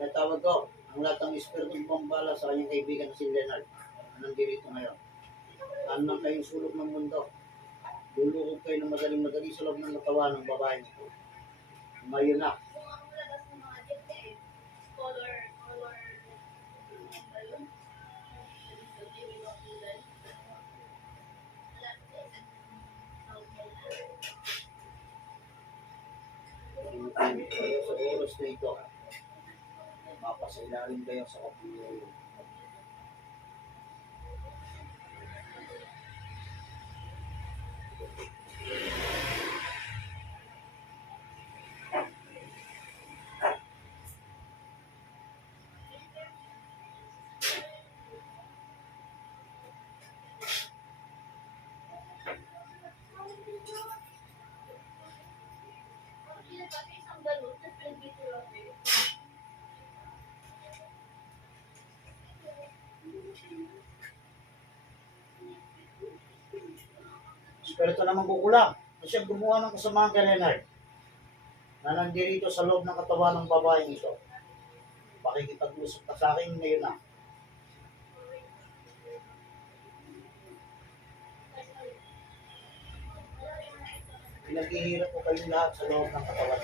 Natawag ko, ang lahat ng espiritong pambala sa kanyang kaibigan na si Leonard. Nandito ngayon. Anong kayong sulok ng mundo. Lulukog kayo ng madaling-madali sa loob ng katawan ng babae nito. Ngayon na. Sa oras na ito, mapasailalim kayo sa kapulong. Espiritu naman kukulang na siyang gumawa ng kasamaan kay Leonard na nandirito sa loob ng katawan ng babaeng ito. Pakikipag-usap ka sa akin ngayon na. Pinaghihirap ko kayong lahat sa loob ng katawan.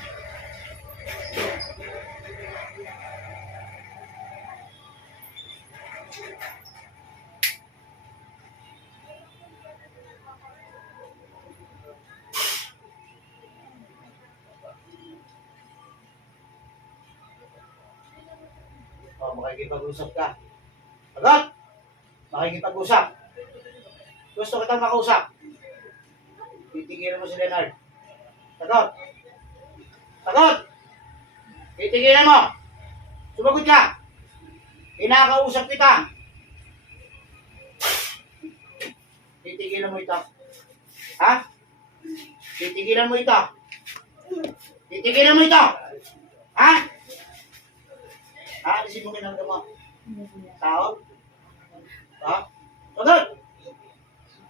Makikipag-usap ka. Sagot! Makikipag-usap. Gusto kitang makausap. Titigilan mo si Leonard. Sagot! Sagot! Titigilan mo. Sumagot ka. Kinakausap kita. Titigilan mo ito. Ha? Titigilan mo ito. Titigilan mo ito. Ha? Alisin mo kinang mo. Tao? Ha? Sagot!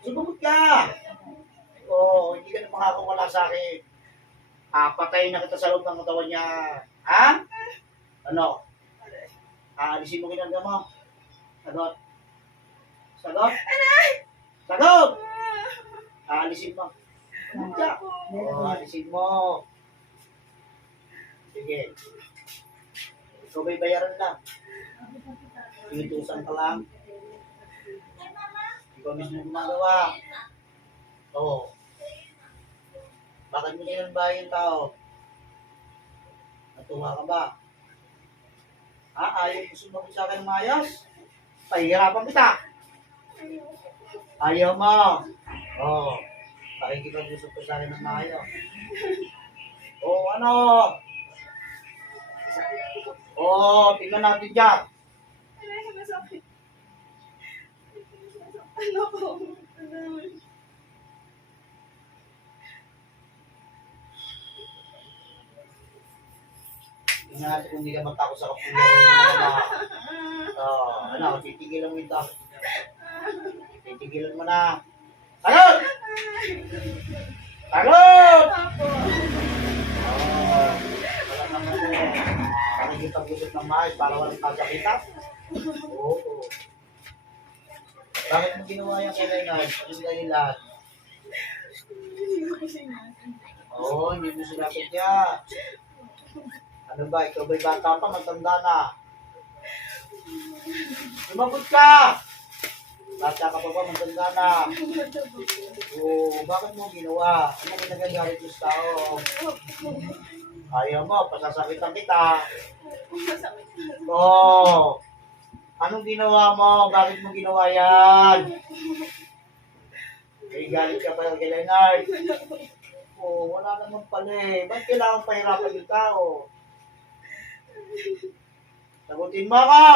Sumagot ka. Oo, hindi ka na makakawala sa akin. Patayin na kita sa loob ng katawan niya. Ha? Ano? Alisin mo kinang mo. Sagot. Sagot? Sagot! Alisin mo. Sagot ka. Oo, alisin mo. Sige. Ikaw may bayaran lang. Inutusan ka lang. Ikaw mismo gumagawa. Oo. Bakit mo sinambahin tao? Natuwa ka ba? Ayaw mo sumagot sa akin ng maayos? Pahihirapan kita. Ayaw mo. Oo. Pakikipag-usap ko sa akin ng maayos. Oo, ano? Oo, tingnan natin dyan. Ano ko? Tingnan natin kung hindi ka matakot sa kapulihan. Ano, titigilan mo ito. Titigilan mo na. Sagot! Sagot! Wala naman nakikipag-usap ng maayos para walang kasakitan. Oo. Bakit mo ginawa yan kay Leonard? Anong dahilan? Oo, hindi mo sinapit niya. Ano ba? Ikaw ba'y bata pa? Matanda na. Sumagot ka! Bata ka pa ba? Matanda na. Oo, bakit mo ginawa? Ano kinagagalit mo sa tao? Ayaw mo, pasasakitan kita. Oo. Anong ginawa mo? Bakit mo ginawa yan? May galit ka pa kay Leonard. Oo, wala naman pala eh. Ba't kailangan pahirapan yung tao? Sagutin mo ako!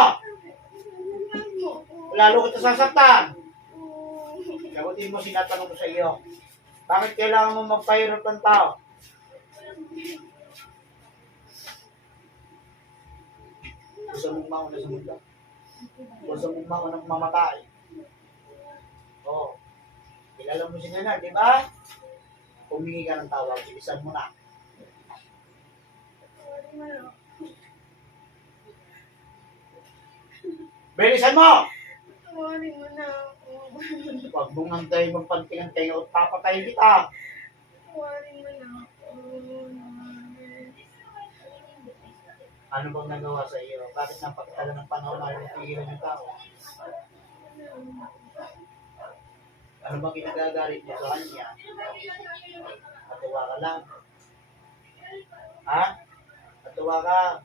Lalo kita sasaktan. Sagutin mo, sinatanong ko sa iyo. Bakit kailangan mo magpahirap ng tao? Gusto mong mauna sa mundo. Gusto mong mauna ng mamatay. Oo. Kilala mo si Leonard, di ba? Humingi ka ng tawag, bilisan mo na. Tawarin mo na. Bilisan mo! Tawarin mo na ako. Huwag mong hantayin mong pagtingin-tingin at papatayin kita. Tawarin mo na ako. Ano bang nagawa sa iyo? Bakit napakatagal ng panahon na ayaw tigilan yung tao? Ano bang kinagagalit mo sa kanya? Natuwa ka lang. Ha? Natuwa ka.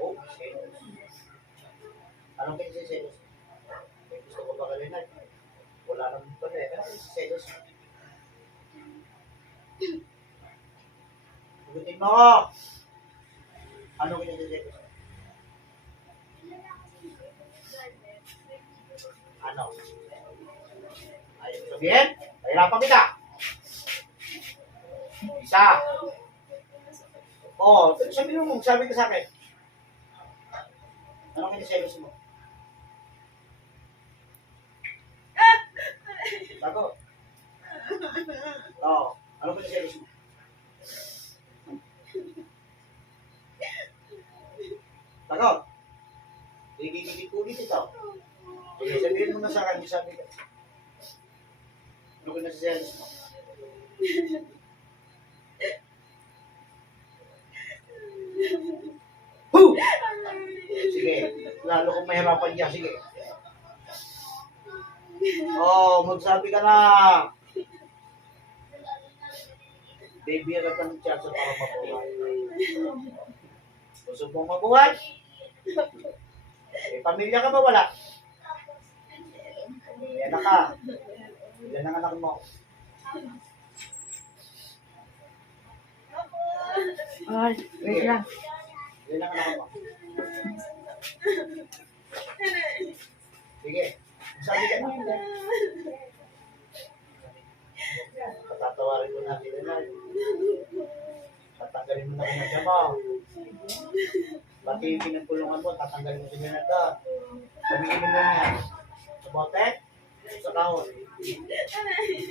Oh, selos. Anong kinisiselos? May gusto ko ba kalinag? Wala naman pala eh. Anong kinisiselos? Sagutin mo! Anong kinisiselos? Ano? Ayaw sabihin? Nahirapan kita! Isa! Oo, sabihin mo, sabi ka sa akin. Anong kiniselos mo? Bago. Oo. Anong kiniselos mo? Bago. Gigigigit ulit ito. Sige, sabihin mo na sa akin, sabi ka. Anong kiniselos mo? Woo! Sige, lalo kong mahirapan niya. Sige. Oh, magsabi ka na. Baby, agad ka ng chance para mabuhay. Gusto mong mabuhay? Eh, pamilya ka ba wala? May anak ka. Ilan ang anak mo? Ay, wait lang. Ilan ang anak mo? Sige, sabi ka na. Patatawarin mo natin na. Tatanggalin mo na kinagya mo. Pati yung pinagkulungan mo, tatanggalin mo sa kinagya. Pamigin mo niya. Sa bote? Sa kahon.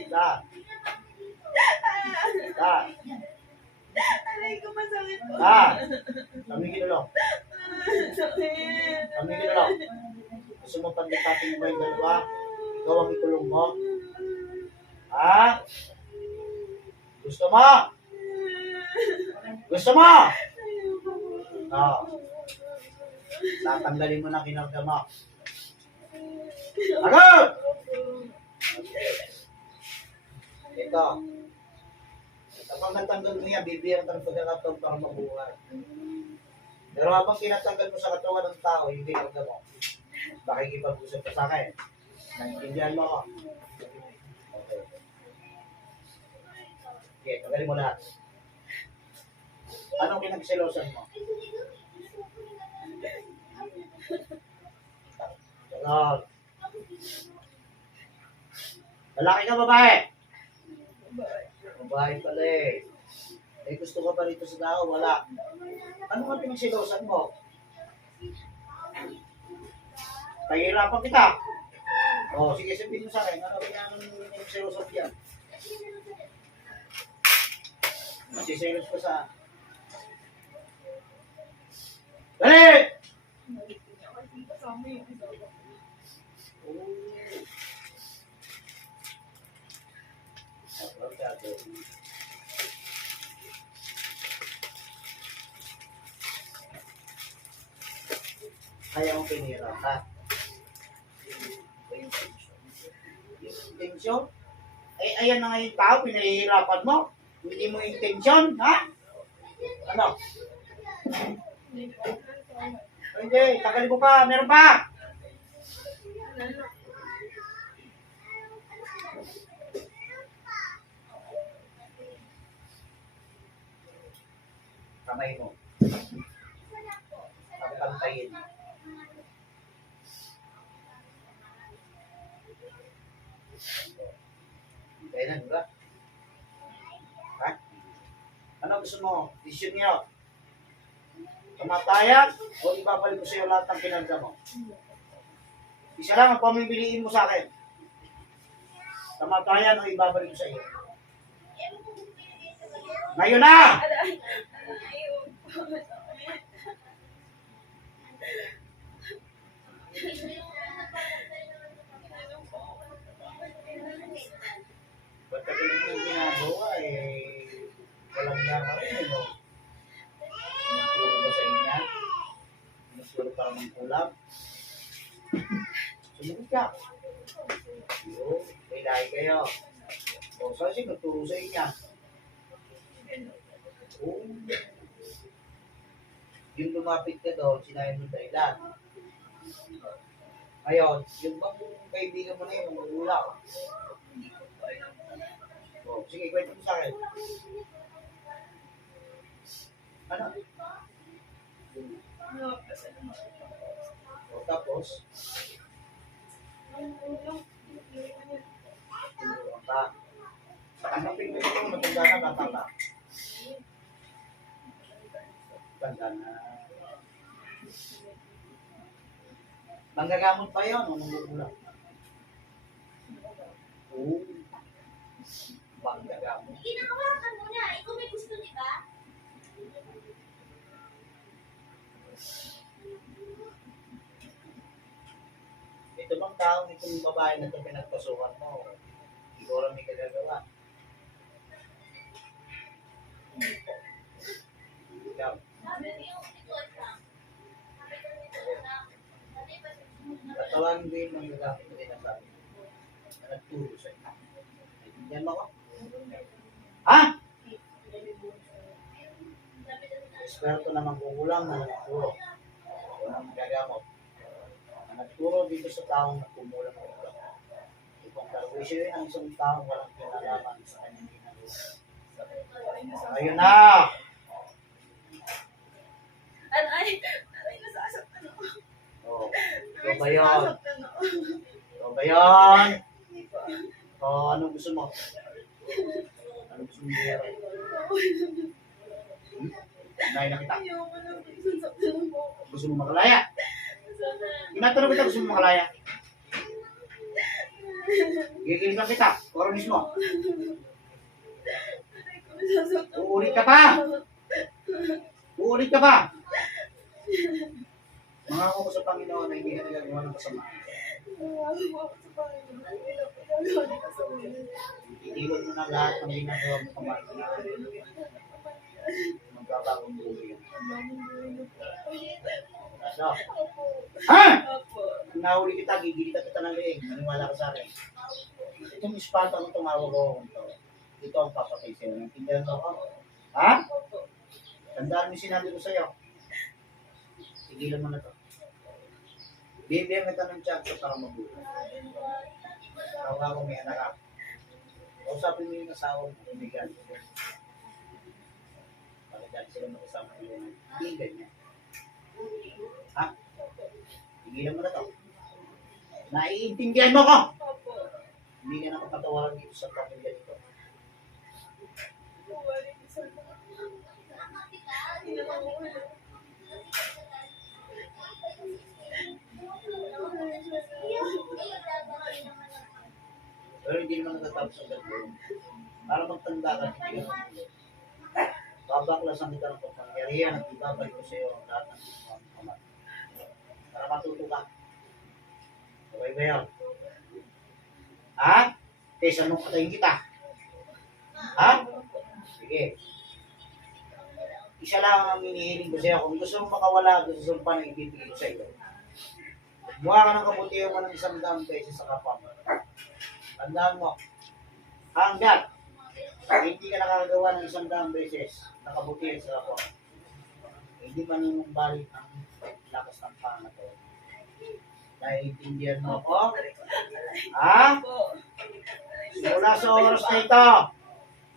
Da. Da. Aray ko, masakit po. Da. Pamigin ulo. Sakit. Pamigin ulo. Gusto mo pandikatin mo yung dalawa? Ikaw ang ikulong mo? Ha? Gusto mo? Gusto mo? Oo. Tatanggalin mo na kinarga mo. Agad! Ito. Kapag natanggal mo yan, bibigyan ka ng pagkakataon para mabuhay. Pero habang tinatanggal mo sa katawan ng tao, yung kinarga mo, makikipag-usap ka sa akin. Naintindihan mo ako. Okay. Okay, tagalin mo lahat. Anong pinagselosan mo? Ganon. Lalaki ka, babae? Babae pala eh. Eh, gusto ka pa rito sa tao? Wala. Ano nga pinagselosan mo? Pahirapan kita. Oh, sige, sabihin mo sa akin. Ano pinagselosan mo yan? Masiselos ko sa... Dali! Kasama yung isa ko. Kaya mo pinira ka. Intensyon? Eh, ayan na nga yung tao, pinahihirapan mo. Hindi mo intensyon, ha? Ano? Hindi, tagalin mo pa, meron pa! Kamay mo. Pagpantayin. Kaya na, diba? Ha? Ano gusto mo? Decision niyo. Kamatayan o ibabalik ko sa iyo lahat ng pinagda mo? Isa lang ang pamimiliin mo sa akin. Kamatayan o ibabalik ko sa iyo? Ngayon na! Aray ko masakit. Ba't ka ganun yung ginagawa walang niya ka rin no? Turo ba sa inya? Masuro para ng kulang? Sumunod ka. Yo, may lahi kayo. O, saan siya nagturo sa inya? Oo. Yung lumapit ka doon, sinayin mo dahilan. Ngayon, yung bang kaibigan mo na yun, magulang. O, sige, kwento mo sa akin. Ano? O, tapos, tinuruan ka. Ano pinag mo, matanda na, bata ka. Tanda na. Manggagamot pa yun, o nangugulang? Oo. Manggagamot. Ginagawakan mo na. Ikaw may gusto, di ba? Ito bang taong itong babae na ito pinagpasukan mo? Ikaw rin may kagagawa. Ikaw. Sabi niyo, ito lang. Sabi ko nito lang. Sabi ba, Tatawagin ko yung manggagamot na sinasabi mo. Na nagturo sa inyo. Naiintindihan mo ako? Ha? Eksperto na manggugulang na nagturo. O na magagamot. Na nagturo dito sa taong nagkumulang ng ulo. Itong tarwisyo yun ang isang taong walang kinalaman sa kanyang ginagawa. Ayun na! Aray, nasasaktan ako. O, Aray, ito ba yun? nasasaktan ako. Ito ba yun? Hindi pa. O, anong gusto mo? Anong gusto mo niya? Unahin na kita. Ayoko na. Nasasaktan ako. Gusto mo makalaya? Tinatanong kita, gusto mo makalaya? Gigiling ka kita. Oro mismo. Aray ko, nasasaktan ako. Uulit ka pa. Uulit ka pa. Mangako ko sa Panginoon na hindi ka nagagawa ng kasamaan. Nangako ako sa Panginoon. Hindi na pinagawa ni kasama. Iiwan mo na lahat ng ginagawa mo pamati. Magkabagong buhay yan. Ano? Ha? Opo. Kung nahuli kita, gigilitan kita ng leeg. Maniwala ka sa akin. Itong ispata mo tumawag ako kung ito. Ito ang papatay sa'yo. Naintindihan mo ako? Ha? Opo. Tandaan mo yung sinabi ko sa'yo. Tigilan mo na to. Bibigyan kita ng chance para mabuhay. Tawa ko may anak ka. Kausapin mo yung asawa mo. Bibigyan. Pakita sila makasama yung hindi ganyan. Ha? Tigilan mo na to. Naiintindihan mo ko! Opo. Hindi ka na kapatawaran dito sa pamilya nito. Wala ko sa Hindi na mamuhay. Pero hindi naman natatapos ang gagawin. Para magtanda ka, hindi ka naman. Babaklasan kita ng pagpangyarihan at ibabalik ko sa iyo ang lahat ng mga kamay. Para matuto ka. Okay ba yun? Ha? Tesa nung katayin kita. Ha? Sige. Isa lang ang hinihiling ko sa iyo. Kung gusto mong makawala doon sa sumpa na ibibigay ko sa iyo. Mukha ka ng kabutihan mo ng 100 beses sa kapwa mo. Tandaan mo, hanggat hindi ka nakakagawa ng 100 beses na kabutihan sa kapwa mo, hindi manunumbalik ang lakas ng pangato. Naiintindihan mo ako? Ha? Opo. Mula sa oras na ito,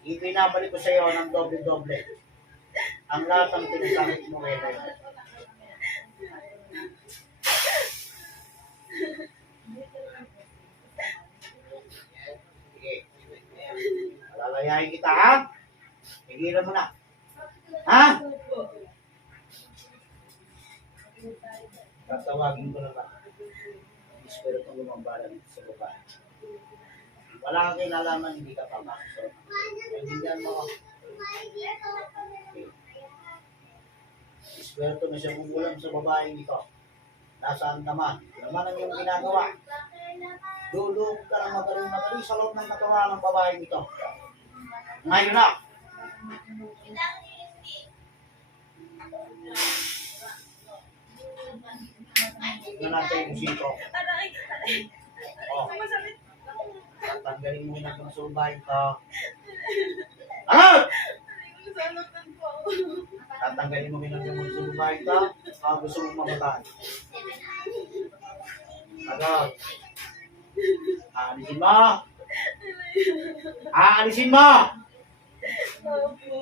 ibinabalik ko sa iyo ng doble-doble. Ang lahat ng pinasakit mo ngayon. Sige. Alalayahin kita, ha? Tigilan mo na. Ha? Opo. Tatawagin ko na ba? Espiritu ng lumambaran sa babae. Wala kang kinalaman, hindi ka pamakasok. Naiintindihan mo ako. Iswerto na siya kumulam sa babaeng ito. Nasaan naman? Naman ang iyong ginagawa. Lulog ka ng magaling-magaling sa loob ng katawan ng babaeng ito. Ngayon na. Tignan natin yung sito. Aray! Oh, Masakit. tanggalin mo yung nagkasulbay ito. Ano? Nasasaktan po ako. Tatanggalin mo yung nagkasulbay ito. Gusto mong mamatay. Agad. Aalisin mo. Aalisin mo. Opo.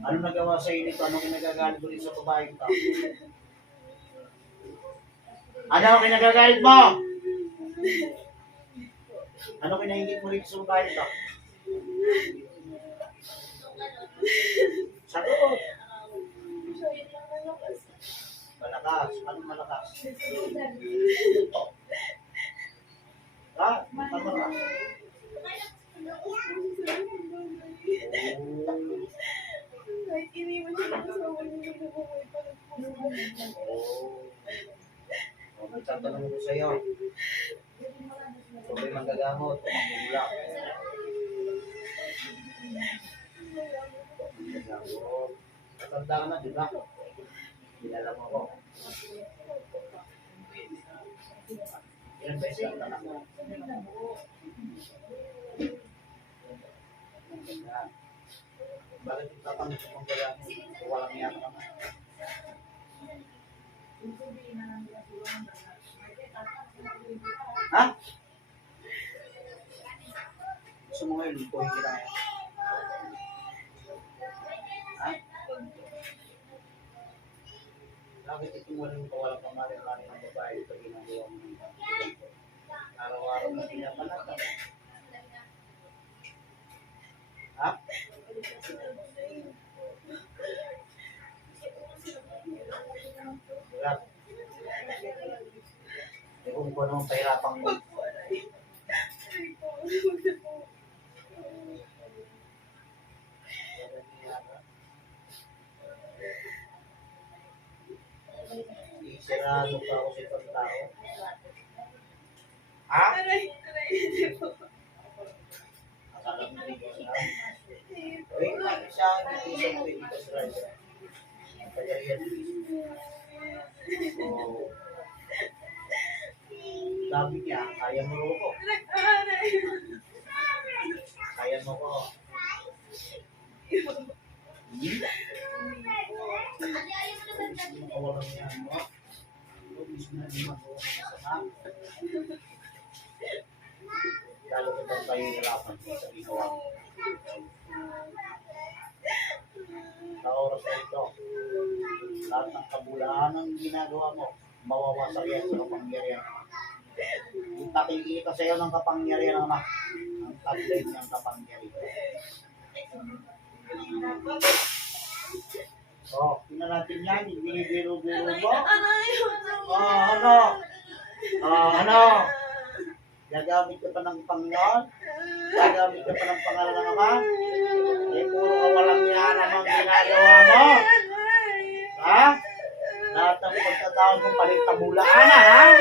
Ano nagawa sa iyo nito? Ano kinagagalit ulit sa babae ito? Ano ang kinagagalit mo? Ano kinahingit mo rito sa babae ito? Sagot. Masyadong lang malakas. Malakas. Anong malakas? Ha? Anong malakas? Kahit iniwan siya ng asawa niya, nabubuhay pa rin po. Magtatanong ko sa iyo. Sobre manggagamot o mangulak. Manggagamot. Matanda ka na, di ba? Kilala mo ako. Ilan ba isang tanak mo? Bakit yung tatanong sa manggagamot? Walang iyak ka naman. Ha? Gusto mo ngayon, lupuhin kita ngayon. Ha? Bakit itong walang pamali-mali ng babae ito ginagawa mo? Araw-araw na pinapanatan. Ha? Wala. Hindi ko kung anong pahirapang mo. Wag po, aray. Aray po. Wag na po. Isirado pa ako sa ibang tao. Ha? Aray, aray, hindi po. Akala mo hindi ko siya. Hindi po. Uy, ano siya? Hindi siya mo hindi ka sila. Kaya yan. So, sabi niya, kaya mo ko. Aray. Kaya mo ko. Hmm? Kawalan niya mo. Ito, mismo na di magawa mo sa sama. Lalo ko bang tayo hirapan sa ginawa mo. Sa oras na ito, lahat ng kabulahan ng ginagawa mo, mawawasak yan sa kapangyarihan. Kung nakikita sa iyo ng kapangyarihan ng Ama, ang taglay niyang kapangyarihan. Oh, tingnan natin yan, hindi biro-biro mo. Aray. Ano? Gagamit ka pa ng Panginoon? Gagamit ka pa ng pangalan ng Ama? Eh, puro kawalang yan ang ginagawa mo. Ha? Lahat ng pagkataon mo palit tabulaan, ha?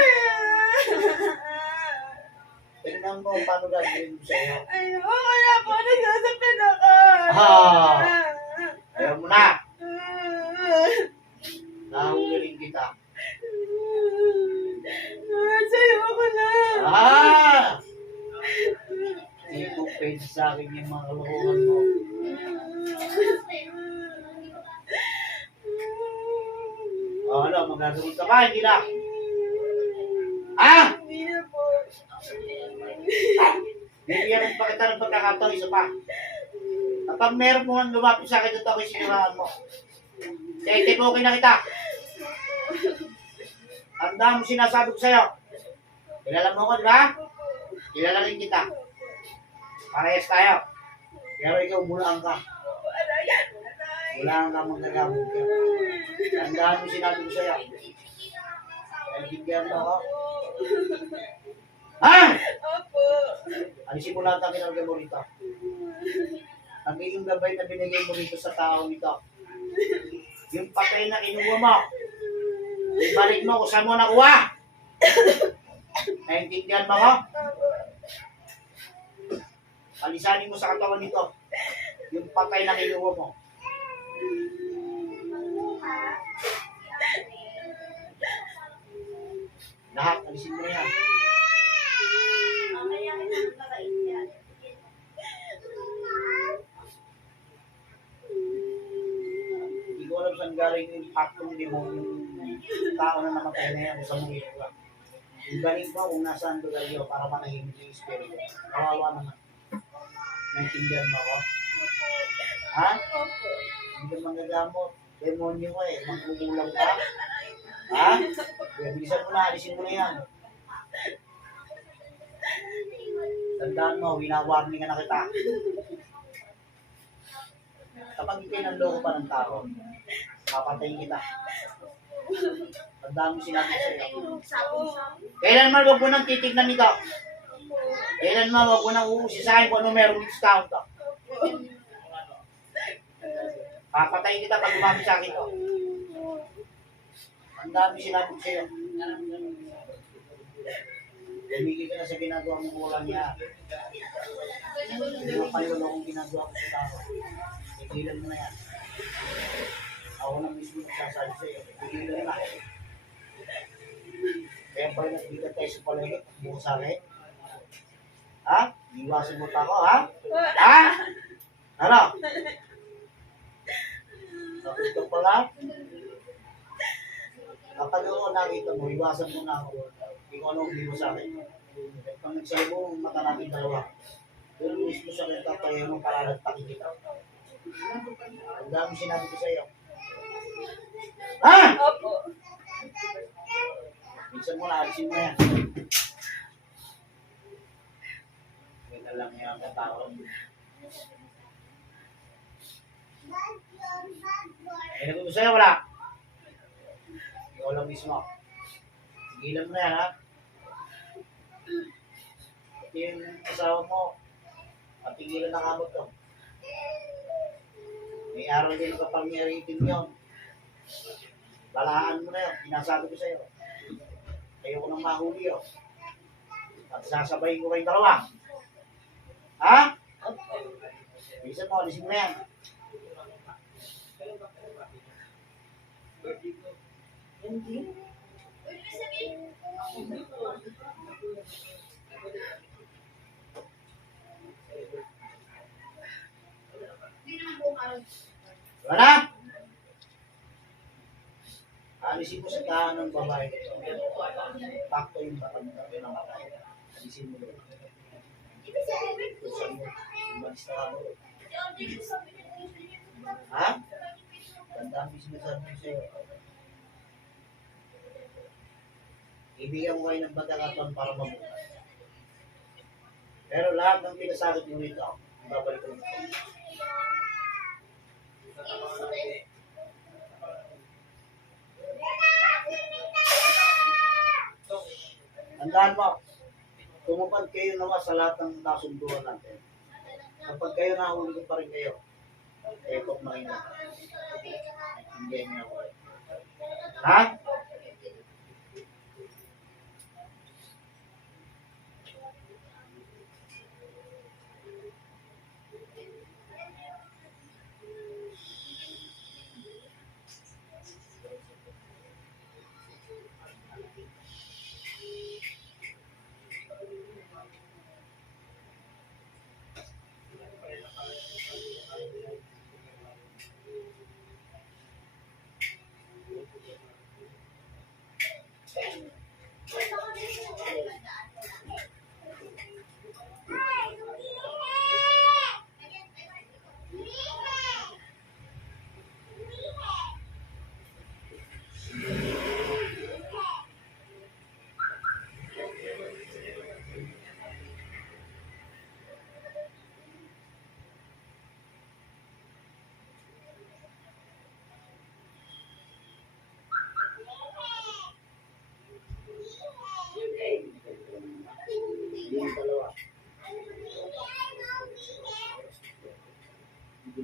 Tingnan mo paano gagawin mo sa'yo. Ayoko na po. Nagsasaktan ako. Ayaw mo na. Nahulirin kita. Sa'yo ako na. Hindi ko pwede sa akin yung mga kalokohan mo. Ano, magagawin ka ba? Hindi na. Hindi na po. Bibigyan pa kita ng pagkakataon, isa pa. Kapag meron mo ang lumapit sa akin, ito ako'y siniraan mo. Titipukin na kita. Tandaan mo sinasabi ko sa'yo. Kilala mo ko, di ba? Kilala rin kita. Parehas tayo. Pero ikaw, bulaan ka. Aray. Aray. Bulaan ka, magkagamot ka. Tandaan mo sinabi ko sa'yo. Naiintindihan mo ako. Ha? Opo. Alisin mo lahat ang kinarga mo rito. ang iyong gabay na binigay mo rito sa tao ito. Yung patay na kinuha mo, ibalik mo kung saan mo nakuha. Naintindihan mo ko? Palisanin mo sa katawan nito. Yung patay na kinuha mo. Lahat, alisin mo yan. Mamaya kita magkakait yan. Hindi ko alam saan galing yung impactong limong tao na namatay na yan sa mga ito. Yung galing mo kung nasaan ko galing para makahimik yung espiritu. Kawawa naman. Naintindihan mo ako? Ha? Opo. Hindi ka magagamot. Demonyo ko eh. Mangkukulang ka. Ha? Kaya bilisan mo na. Alisin mo na yan. Tandaan mo, winawarning na kita. Kapag ikinanloko pa ng tao, papatayin kita. Tandaan mo sinabi ko sa'yo. Kailanman wag mo nang titignan nito. Kailanman wag mo nang uusisahin kung ano meron dito sa taon to. Papatayin kita pag gumamit sa akin to. Tandaan mo sinabi ko sa'yo. Tumigil ka na sa ginagawa mo kulang niya. Hindi mo paliwala kung ginagawa mo sa tao. Tigilan mo na yan. Ako na mismo nagsasabi sa'yo. Tigilan na. Kaya pala nagbigat tayo sa palagay. Buko sa akin. Ha? Iwasan mo pa ako, ha? Ha? Ano? Tapos ka pala? Kapag ako nakita mo, iwasan mo na ako. Hindi ko ano hindi mo sa akin. Pag nagsalbo, mata natin dalawa. Pero mismo sa akin, tapayin mo para nagtakin kita. Ang dami sinabi ko sa iyo. Ha? Opo. Minsan mo na, alisin mo yan. Wala lang yan ang tao. Eh, nabi ko sa'yo, wala. Ikaw lang mismo. Sigilan mo na yan, ha? Pati yung asawa mo, patigilan na kamot to. May araw din ang kapangyaritin yun. Balaan mo na yun, pinasabi ko sa'yo. Ayaw ko nang mahuli yun. At sasabayin ko kayong dalawa. Ha? Bilisan mo, alisin mo na yan. Wala? Alisin mo sa kanan ng babae nito. Takto yung batang ng babae. Alisin mo doon. Tusan mo. Umalis na ako. Ha? Tandaan mo sinasabi ko sa'yo. Ibigyan ko kayo ng pagkakataon para mabuhay. Pero lahat ng pinasakit mo nito, babalik ko nito. Tandaan mo, tumupad kayo naman sa lahat ng nasunduan natin. Kapag kayo nahuli pa rin kayo, kayo pag makina. Hindi niyo ako. Ha?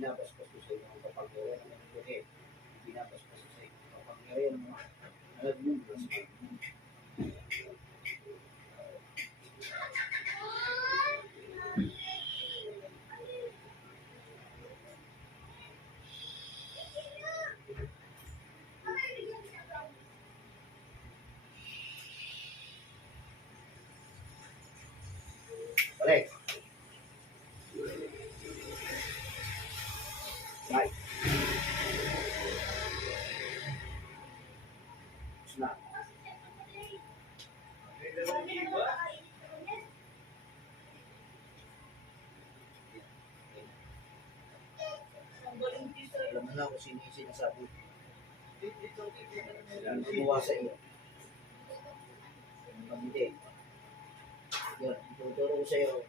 binabasbas ko sa inyo ang kapangyarihan ng mga buhay. Binabasbas ko sa inyo ang kapangyarihan ng mga nagmumula sa inyo. Balik. Right. Tapos na. Alam mo na kung sino yung sinasabi. Sila ang gumawa sa iyo. Hindi. Yan, tuturo ko sa iyo.